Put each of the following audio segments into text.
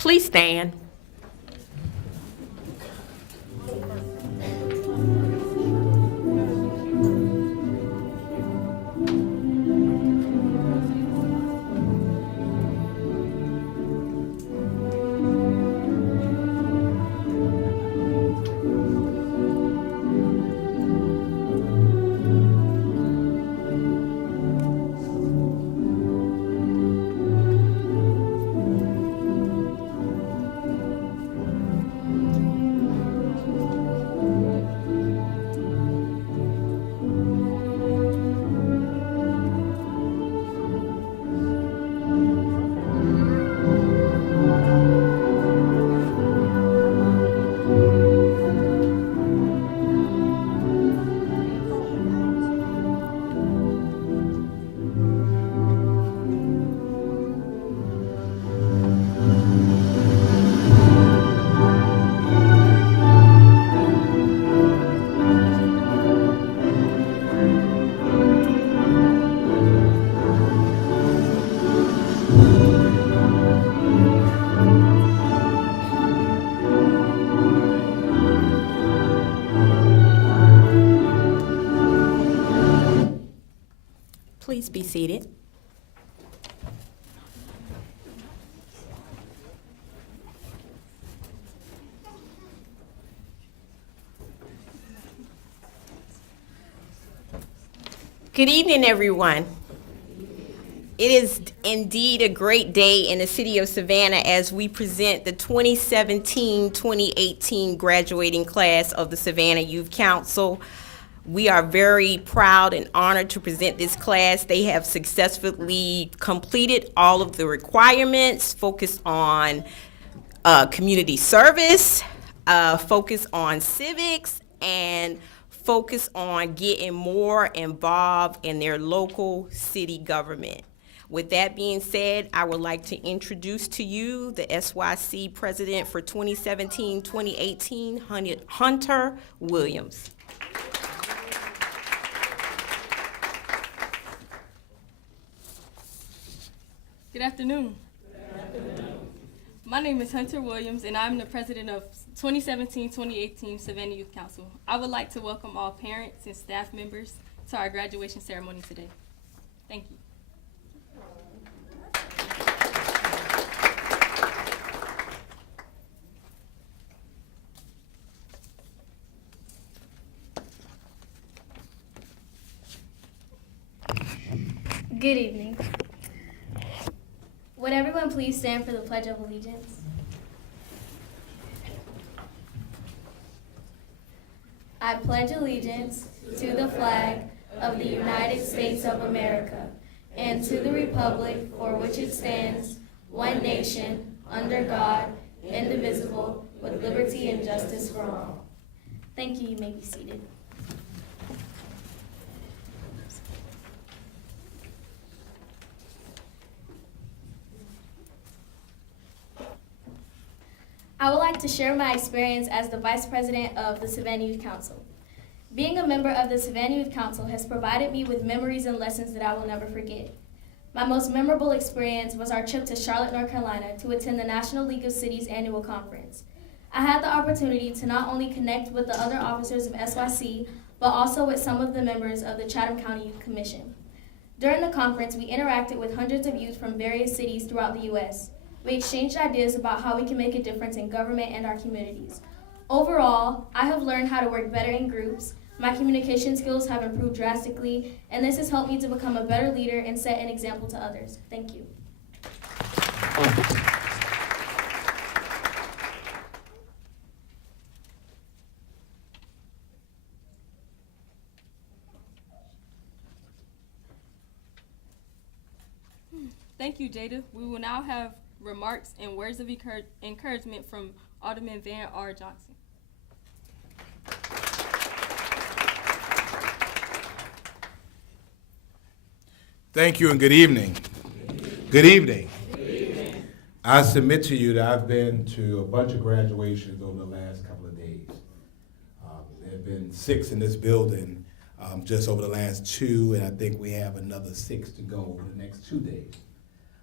Please stand. Please be seated. Good evening, everyone. It is indeed a great day in the City of Savannah as we present the 2017-2018 graduating class of the Savannah Youth Council. We are very proud and honored to present this class. They have successfully completed all of the requirements, focused on community service, focus on civics, and focus on getting more involved in their local city government. With that being said, I would like to introduce to you the SYC president for 2017-2018, Hunter Williams. Good afternoon. My name is Hunter Williams, and I'm the president of 2017-2018 Savannah Youth Council. I would like to welcome all parents and staff members to our graduation ceremony today. Thank you. Good evening. Would everyone please stand for the Pledge of Allegiance? I pledge allegiance to the flag of the United States of America and to the republic for which it stands, one nation, under God, indivisible, with liberty and justice for all. Thank you. You may be seated. I would like to share my experience as the Vice President of the Savannah Youth Council. Being a member of the Savannah Youth Council has provided me with memories and lessons that I will never forget. My most memorable experience was our trip to Charlotte, North Carolina to attend the National League of Cities annual conference. I had the opportunity to not only connect with the other officers of SYC, but also with some of the members of the Chatham County Youth Commission. During the conference, we interacted with hundreds of youth from various cities throughout the U.S. We exchanged ideas about how we can make a difference in government and our communities. Overall, I have learned how to work better in groups, my communication skills have improved drastically, and this has helped me to become a better leader and set an example to others. Thank you. Thank you, Jada. We will now have remarks and words of encouragement from Alderman Van R. Johnson. Thank you and good evening. Good evening. I submit to you that I've been to a bunch of graduations over the last couple of days. There have been 6 in this building just over the last 2, and I think we have another 6 to go over the next 2 days.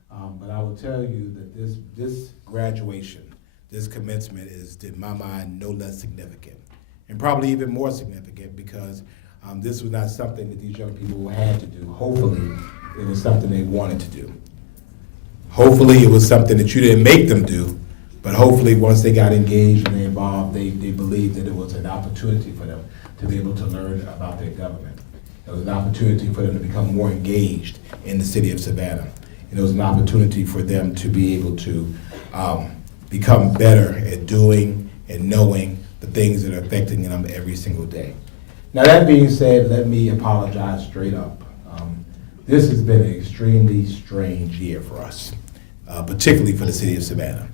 But I will tell you that this graduation, this commencement is, in my mind, no less significant, and probably even more significant because this was not something that these young people had to do. Hopefully, it was something they wanted to do. Hopefully, it was something that you didn't make them do, but hopefully, once they got engaged and they involved, they believed that it was an opportunity for them to be able to learn about their government. It was an opportunity for them to become more engaged in the city of Savannah. And it was an opportunity for them to be able to become better at doing and knowing the things that are affecting them every single day. Now, that being said, let me apologize straight up. This has been an extremely strange year for us, particularly for the city of Savannah.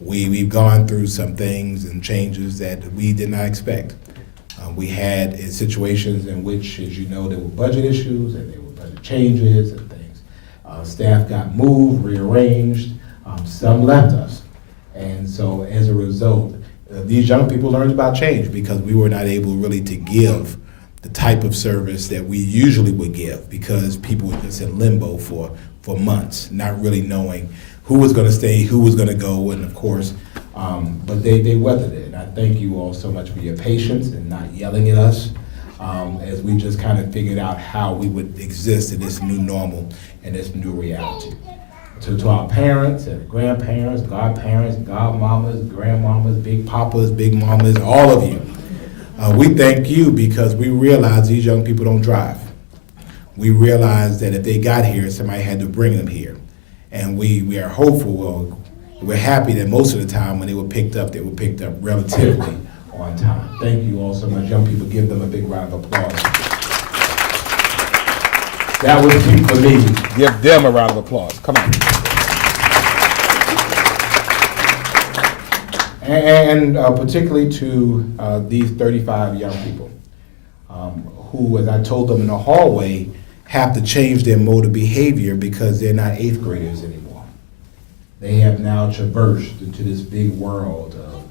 We've gone through some things and changes that we did not expect. We had situations in which, as you know, there were budget issues and there were budget changes and things. Staff got moved, rearranged, some left us. And so as a result, these young people learned about change because we were not able really to give the type of service that we usually would give because people were just in limbo for months, not really knowing who was going to stay, who was going to go, and of course, but they weathered it. And I thank you all so much for your patience and not yelling at us as we just kind of figured out how we would exist in this new normal and this new reality. To our parents and grandparents, godparents, godmamas, grandmamas, big papas, big mamas, all of you, we thank you because we realize these young people don't drive. We realize that if they got here, somebody had to bring them here. And we are hopeful, well, we're happy that most of the time when they were picked up relatively on time. Thank you all so much. Young people, give them a big round of applause. That was cute for me. Give them a round of applause. Come on. And particularly to these 35 young people who, as I told them in the hallway, have to change their mode of behavior because they're not 8th graders anymore. They have now traversed into this big world of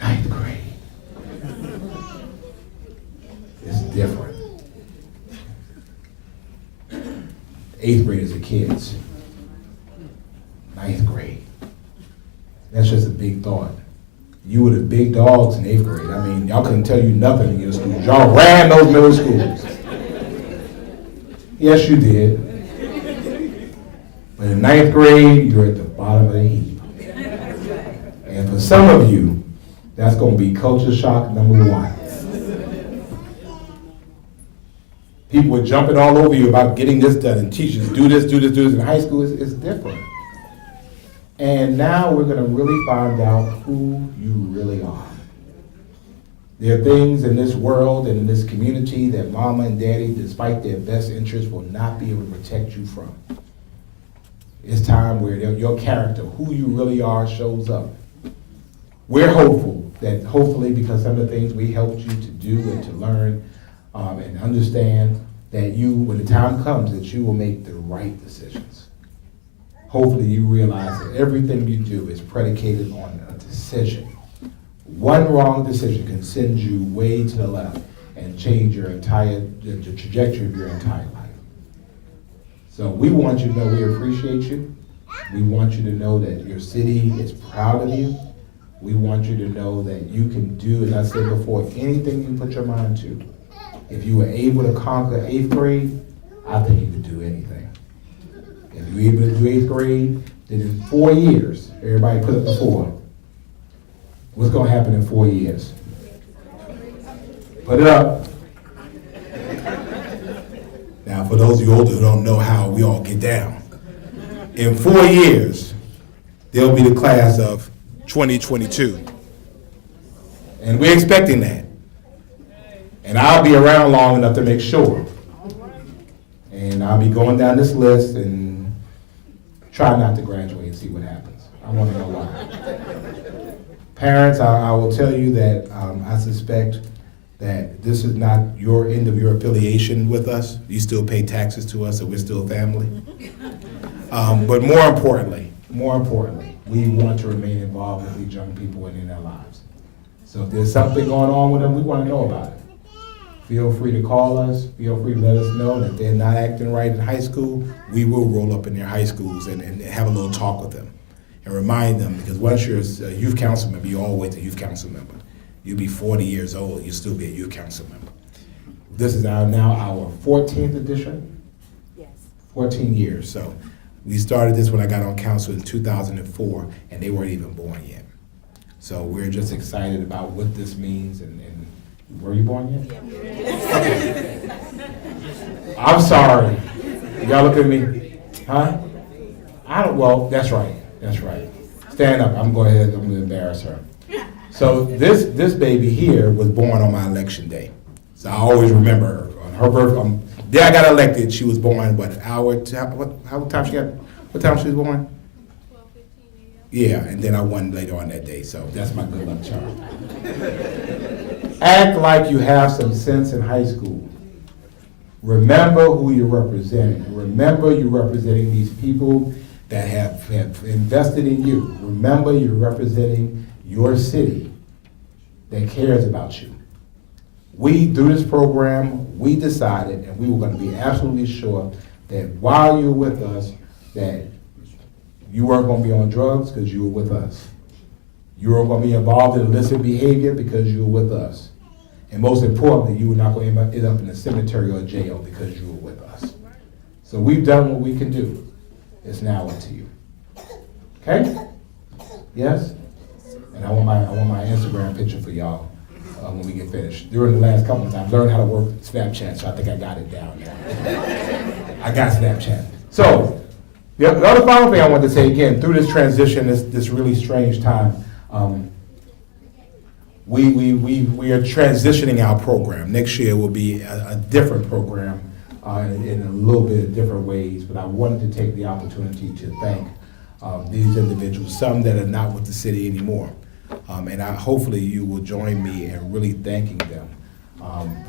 9th grade. It's different. 8th graders are kids. 9th grade. That's just a big thought. You were the big dogs in 8th grade. I mean, y'all couldn't tell you nothing in your schools. Y'all ran those middle schools. Yes, you did. But in 9th grade, you're at the bottom of the heap. And for some of you, that's going to be culture shock number 1. People were jumping all over you about getting this done, and teachers do this. In high school, it's different. And now we're going to really find out who you really are. There are things in this world and in this community that mama and daddy, despite their best interests, will not be able to protect you from. It's time where your character, who you really are, shows up. We're hopeful that hopefully because some of the things we helped you to do and to learn and understand that you, when the time comes, that you will make the right decisions. Hopefully you realize that everything you do is predicated on a decision. One wrong decision can send you way to the left and change the trajectory of your entire life. So we want you to know we appreciate you. We want you to know that your city is proud of you. We want you to know that you can do, as I said before, anything you put your mind to. If you were able to conquer 8th grade, I think you could do anything. If you're able to do 8th grade, then in 4 years, everybody put up the 4. What's going to happen in 4 years? Put it up. Now, for those of you older who don't know how we all get down, in 4 years, there'll be the class of 2022. And we're expecting that. And I'll be around long enough to make sure. And I'll be going down this list and try not to graduate and see what happens. I want to know why. Parents, I will tell you that I suspect that this is not your end of your affiliation with us. You still pay taxes to us, so we're still family. But more importantly, we want to remain involved with these young people and in their lives. So if there's something going on with them, we want to know about it. feel free to call us, feel free to let us know that if they're not acting right in high school, we will roll up in their high schools and have a little talk with them and remind them, because once you're a youth council member, you're always a youth council member. You'll be 40 years old, you'll still be a youth council member. This is now our 14th edition? Yes. 14 years, so we started this when I got on council in 2004, and they weren't even born yet. So we're just excited about what this means, and were you born yet? Yeah. Okay. I'm sorry. Y'all look at me, huh? Well, that's right, Stand up, I'm gonna embarrass her. So this baby here was born on my election day. So I always remember her. On her birth, day I got elected, she was born, what time she was born? 12:15 a.m. Yeah, and then I won later on that day, so that's my good luck charm. Act like you have some sense in high school. Remember who you're representing. Remember you're representing these people that have invested in you. Remember you're representing your city that cares about you. We, through this program, we decided, and we were going to be absolutely sure that while you're with us, that you weren't going to be on drugs because you were with us. You weren't going to be involved in illicit behavior because you were with us. And most importantly, you were not going to end up in a cemetery or jail because you were with us. So we've done what we can do. It's now up to you. Okay? Yes? And I want my Instagram picture for y'all when we get finished. During the last couple of times, I've learned how to work Snapchat, so I think I got it down now. I got Snapchat. So, the other final thing I want to say, again, through this transition, this really strange time, we are transitioning our program. Next year will be a different program in a little bit of different ways, but I wanted to take the opportunity to thank these individuals, some that are not with the city anymore. And hopefully you will join me in really thanking them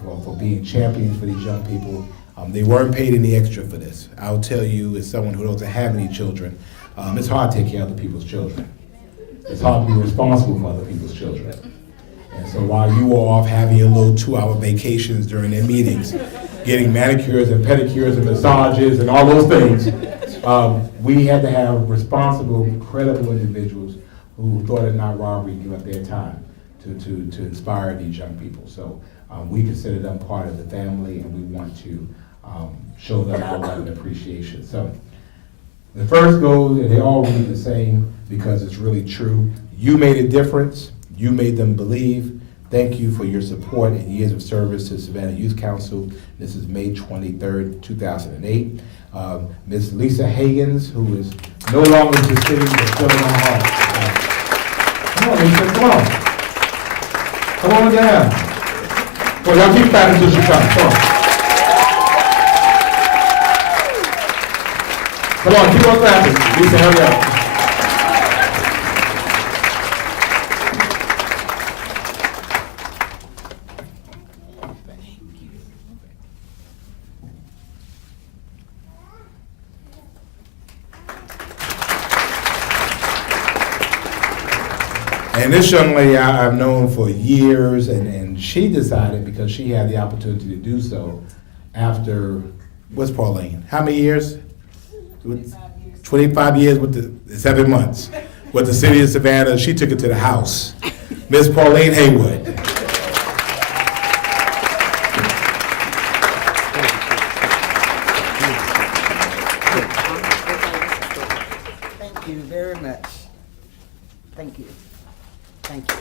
for being champions for these young people. They weren't paid any extra for this. I'll tell you, as someone who doesn't have any children, it's hard to take care of other people's children. It's hard to be responsible for other people's children. And so while you were off having your little 2-hour vacations during their meetings, getting manicures and pedicures and massages and all those things, we had to have responsible, credible individuals who thought it not robbery to give up their time to inspire these young people. So we consider them part of the family, and we want to show them our love and appreciation. So the first goes, and they all read the same because it's really true. You made a difference. You made them believe. Thank you for your support and years of service to Savannah Youth Council. This is May 23rd, 2008. Ms. Lisa Hagens, who is no longer with the city, but still in our heart. Come on, Lisa, come on. Come on down. Well, y'all keep back until she comes. Come on. Come on, keep on clapping. Lisa, hurry up. And this young lady I've known for years, and she decided, because she had the opportunity to do so after, what's Pauline? How many years? 25 years with the 7 months with the City of Savannah. She took it to the house. Miss Pauline Haywood. Thank you very much. Thank you. Thank you.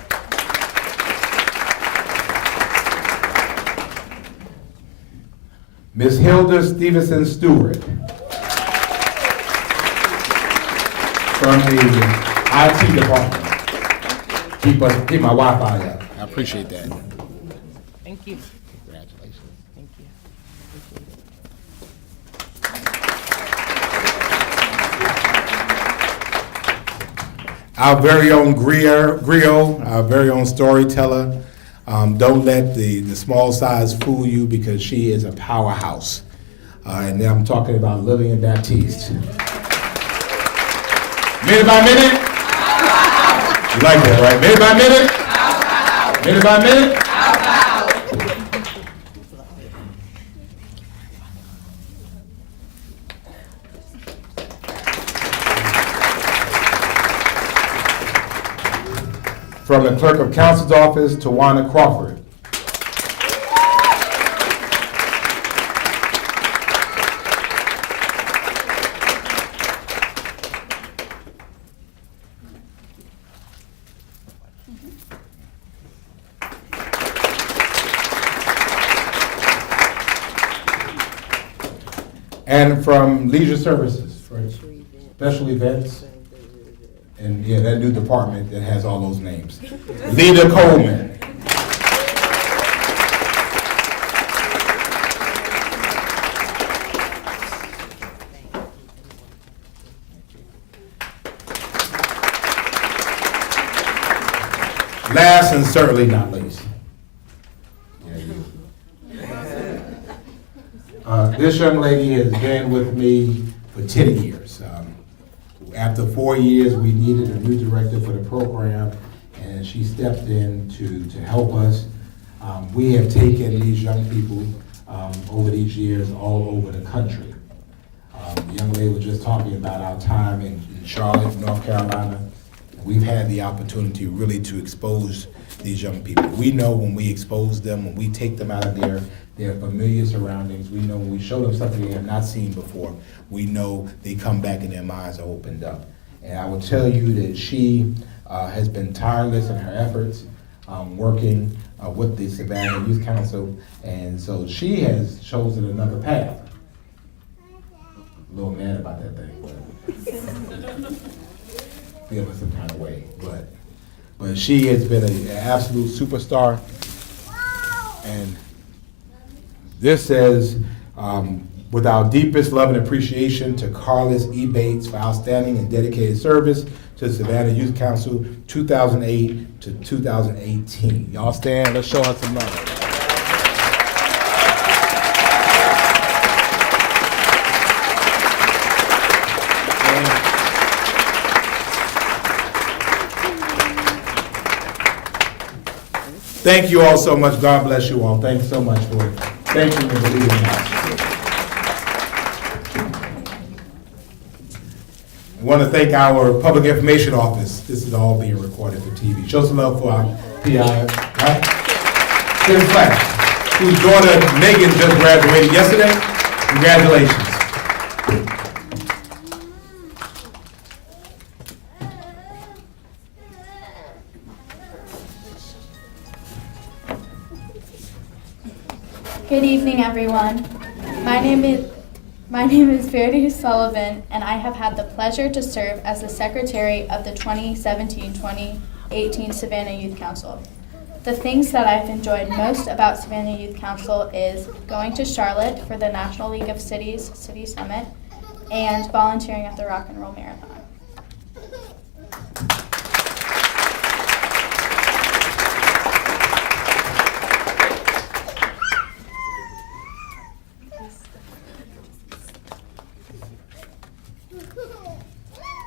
Miss Hilda Stevenson Stewart from the IT department. Keep my Wi-Fi up. I appreciate that. Thank you. Congratulations. Thank you. Our very own griot, our very own storyteller. Don't let the small size fool you, because she is a powerhouse. And I'm talking about Lillian Baptiste. Minute by minute? You like that, right? Minute by minute? Minute by minute? From the Clerk of Council's office, Tawana Crawford. And from Leisure Services, for special events, and yeah, that new department that has all those names. Lita Coleman. Last and certainly not least. Yeah, you. This young lady has been with me for 10 years. After 4 years, we needed a new director for the program, and she stepped in to help us. We have taken these young people over these years all over the country. The young lady was just talking about our time in Charlotte, North Carolina. We've had the opportunity really to expose these young people. We know when we expose them, when we take them out of their familiar surroundings, we know when we show them something they have not seen before, we know they come back and their minds are opened up. And I will tell you that she has been tireless in her efforts, working with the Savannah Youth Council, and so she has chosen another path. A little mad about that thing, feeling some kind of way, but she has been an absolute superstar, and this says, with our deepest love and appreciation to Carlos E. Bates for outstanding and dedicated service to the Savannah Youth Council 2008 to 2018. Y'all stand, let's show her some love. Thank you all so much. God bless you all. Thanks so much for it. Thank you for believing in us. I want to thank our Public Information Office. This is all being recorded for TV. Show some love for our PI, right? Tim Flash, whose daughter Megan just graduated yesterday. Congratulations. Good evening, everyone. My name is Verity Sullivan, and I have had the pleasure to serve as the secretary of the 2017-2018 Savannah Youth Council. The things that I've enjoyed most about Savannah Youth Council is going to Charlotte for the National League of Cities City Summit and volunteering at the Rock and Roll Marathon.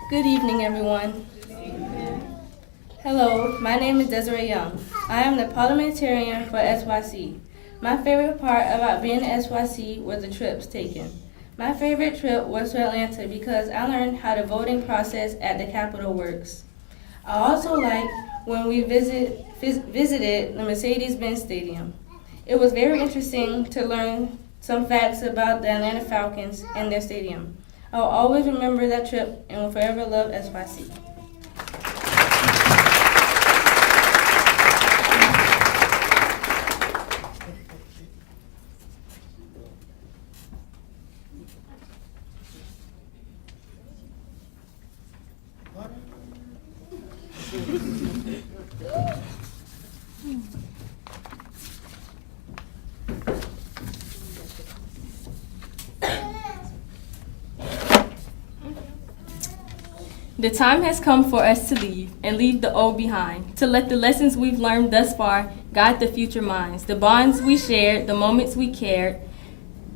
Good evening, everyone. Hello, my name is Desiree Young. I am the parliamentarian for SYC. My favorite part about being at SYC was the trips taken. My favorite trip was to Atlanta because I learned how the voting process at the Capitol works. I also liked when we visited the Mercedes-Benz Stadium. It was very interesting to learn some facts about the Atlanta Falcons and their stadium. I'll always remember that trip and will forever love SYC. The time has come for us to leave and leave the old behind, to let the lessons we've learned thus far guide the future minds, the bonds we shared, the moments we cared.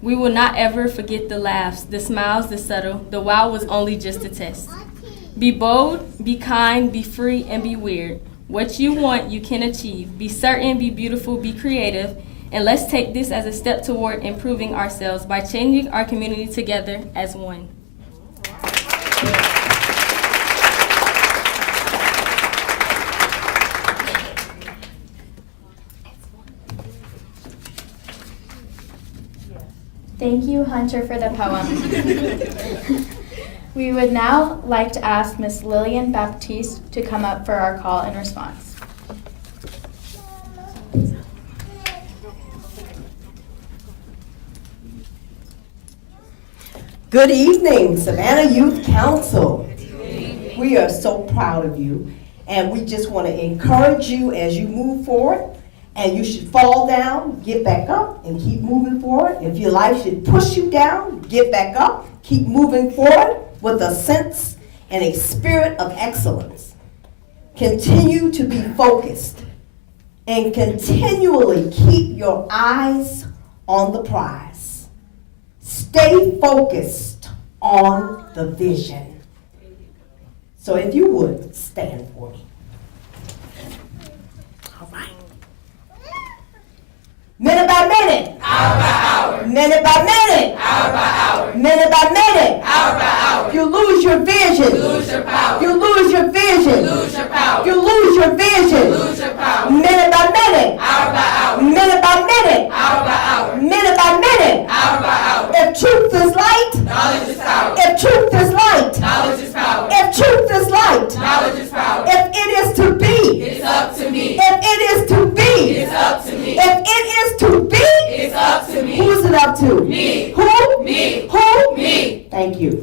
We will not ever forget the laughs, the smiles, the subtle, the wow was only just a test. Be bold, be kind, be free, and be weird. What you want, you can achieve. Be certain, be beautiful, be creative, and let's take this as a step toward improving ourselves by changing our community together as one. Thank you, Hunter, for the poem. We would now like to ask Miss Lillian Baptiste to come up for our call and response. Good evening, Savannah Youth Council. We are so proud of you, and we just want to encourage you as you move forward. And you should fall down, get back up, and keep moving forward. If your life should push you down, get back up, keep moving forward with a sense and a spirit of excellence. Continue to be focused and continually keep your eyes on the prize. Stay focused on the vision. So if you would, stand for me. All right. Minute by minute. Hour by hour. Minute by minute. Hour by hour. Minute by minute. Hour by hour. You lose your vision. You lose your power. You lose your vision. You lose your power. You lose your vision. You lose your power. Minute by minute. Hour by hour. Minute by minute. Hour by hour. Minute by minute. Hour by hour. If truth is light, knowledge is power. If truth is light, knowledge is power. If truth is light, knowledge is power. If it is to be, it's up to me. If it is to be, it's up to me. If it is to be, it's up to me. Who's it up to? Me. Who? Me. Who? Me. Thank you.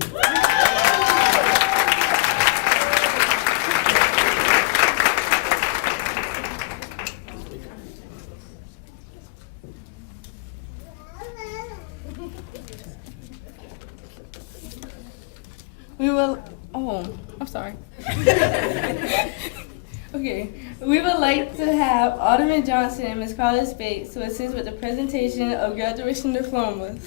We will, I'm sorry. Okay, we would like to have Alderman Johnson and Ms. Carla Spates to assist with the presentation of graduation diplomas.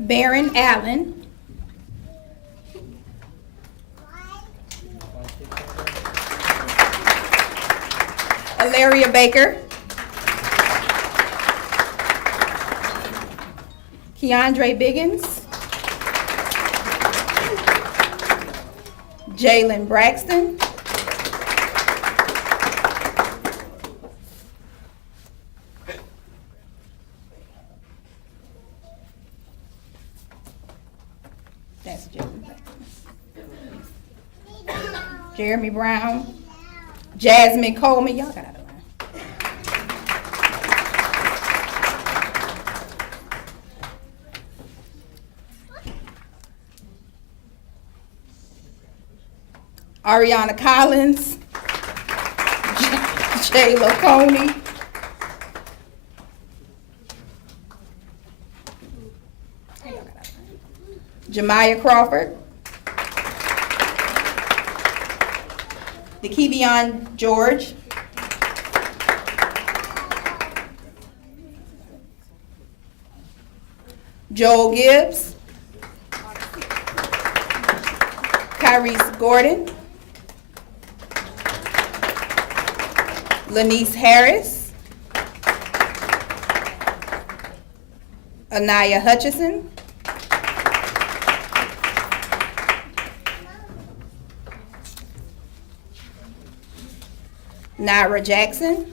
Baron Allen. Alaria Baker. Keandre Biggins. Jalen Braxton. That's Jalen Braxton. Jeremy Brown. Jasmine Coleman. Y'all got out of line. Ariana Collins, Jayla Coney, Jemiah Crawford, DeKevion George, Joel Gibbs, Kyrese Gordon, Lanice Harris, Anaya Hutchison, Naira Jackson,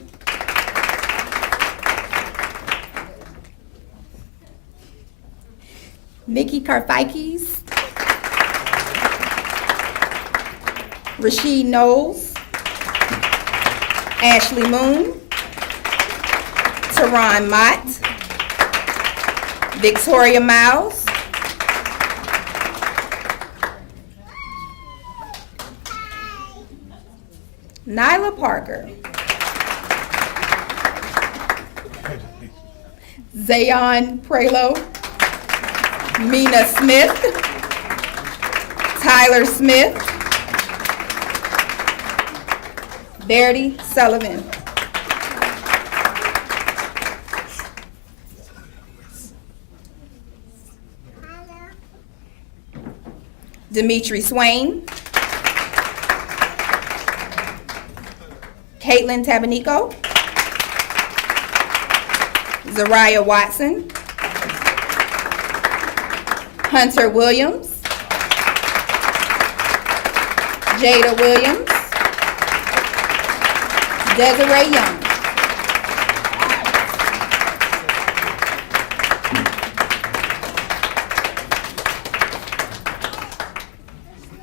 Nikki Karfikes, Rasheed Knowles, Ashley Moon, Teron Mott, Victoria Miles, Nyla Parker, Zayon Prelo, Mina Smith, Tyler Smith, Verity Sullivan. Dimitri Swain, Caitlin Tabanico, Zariah Watson, Hunter Williams, Jada Williams, Desiree Young.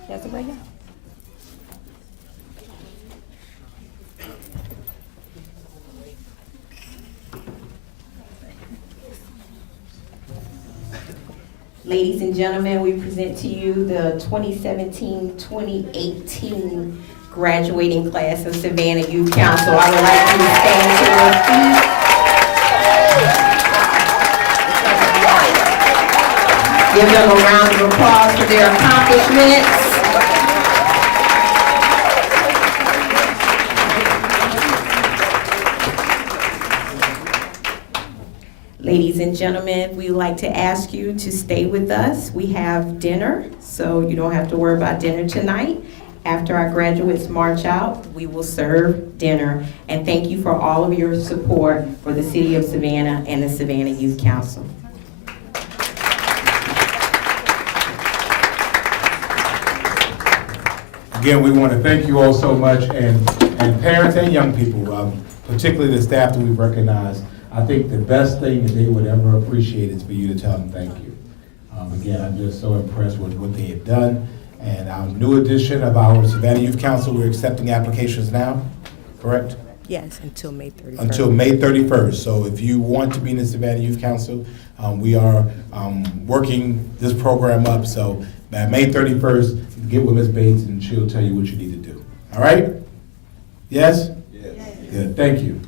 Desiree Young. Ladies and gentlemen, we present to you the 2017-2018 graduating class of Savannah Youth Council. I would like you to stand to your feet. Give them a round of applause for their accomplishments. Ladies and gentlemen, we would like to ask you to stay with us. We have dinner, so you don't have to worry about dinner tonight. After our graduates march out, we will serve dinner. And thank you for all of your support for the City of Savannah and the Savannah Youth Council. Again, we want to thank you all so much, and parents and young people, particularly the staff that we've recognized. I think the best thing that they would ever appreciate is for you to tell them thank you. Again, I'm just so impressed with what they have done. And our new edition of our Savannah Youth Council, we're accepting applications now, correct? Yes, until May 31st. Until May 31st. So if you want to be in the Savannah Youth Council, we are working this program up. So by May 31st, get with Ms. Bates and she'll tell you what you need to do. All right? Yes? Yes. Good. Thank you.